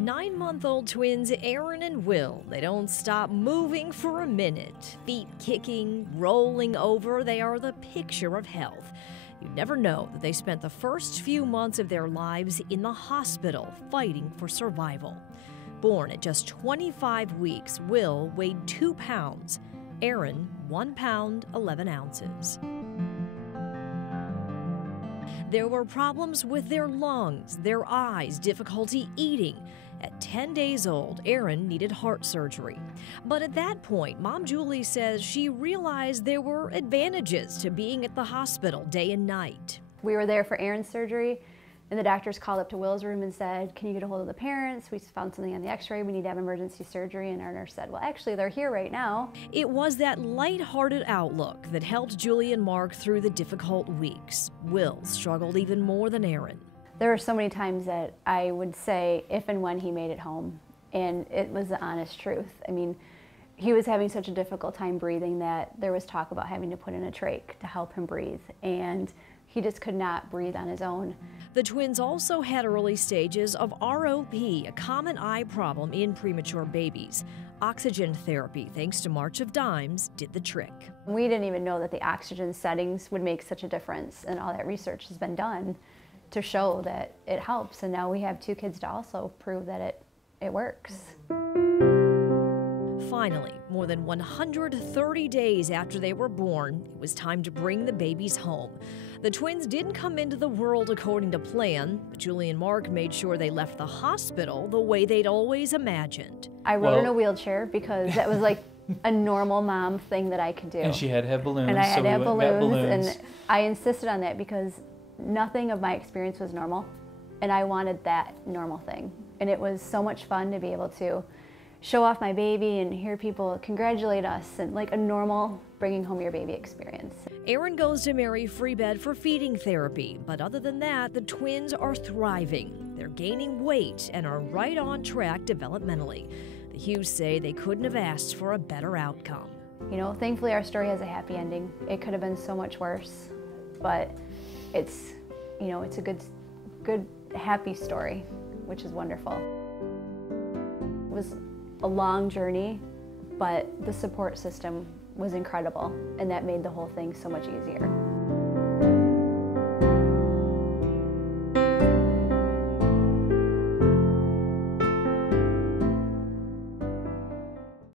9-month-old twins Aaron and Will, they don't stop moving for a minute. Feet kicking, rolling over, they are the picture of health. You never know that they spent the first few months of their lives in the hospital fighting for survival. Born at just 25 weeks, Will weighed 2 pounds. Aaron, 1 pound, 11 ounces. There were problems with their lungs, their eyes, difficulty eating. At 10 days old, Aaron needed heart surgery. But at that point, Mom Julie says she realized there were advantages to being at the hospital day and night. We were there for Aaron's surgery, and the doctors called up to Will's room and said, "Can you get a hold of the parents? We found something on the x-ray. We need to have emergency surgery." And our nurse said, "Well, actually, they're here right now." It was that lighthearted outlook that helped Julie and Mark through the difficult weeks. Will struggled even more than Aaron. There were so many times that I would say if and when he made it home, and it was the honest truth. I mean, he was having such a difficult time breathing that there was talk about having to put in a trach to help him breathe, and he just could not breathe on his own. The twins also had early stages of ROP, a common eye problem in premature babies. Oxygen therapy, thanks to March of Dimes, did the trick. We didn't even know that the oxygen settings would make such a difference, and all that research has been done to show that it helps. And now we have 2 kids to also prove that it works. Finally, more than 130 days after they were born, it was time to bring the babies home. The twins didn't come into the world according to plan, but Julie and Mark made sure they left the hospital the way they'd always imagined. I rode in a wheelchair because that was like a normal mom thing that I could do. And she had to have balloons. And I had to have balloons, and and I insisted on that because nothing of my experience was normal, and I wanted that normal thing. And it was so much fun to be able to show off my baby and hear people congratulate us, and like a normal bringing home your baby experience. Aaron goes to Mary Free Bed for feeding therapy, but other than that, the twins are thriving. They're gaining weight and are right on track developmentally. The Hughes say they couldn't have asked for a better outcome. You know, thankfully our story has a happy ending. It could have been so much worse, but it's, you know, it's a good, happy story, which is wonderful. It was a long journey, but the support system was incredible, and that made the whole thing so much easier.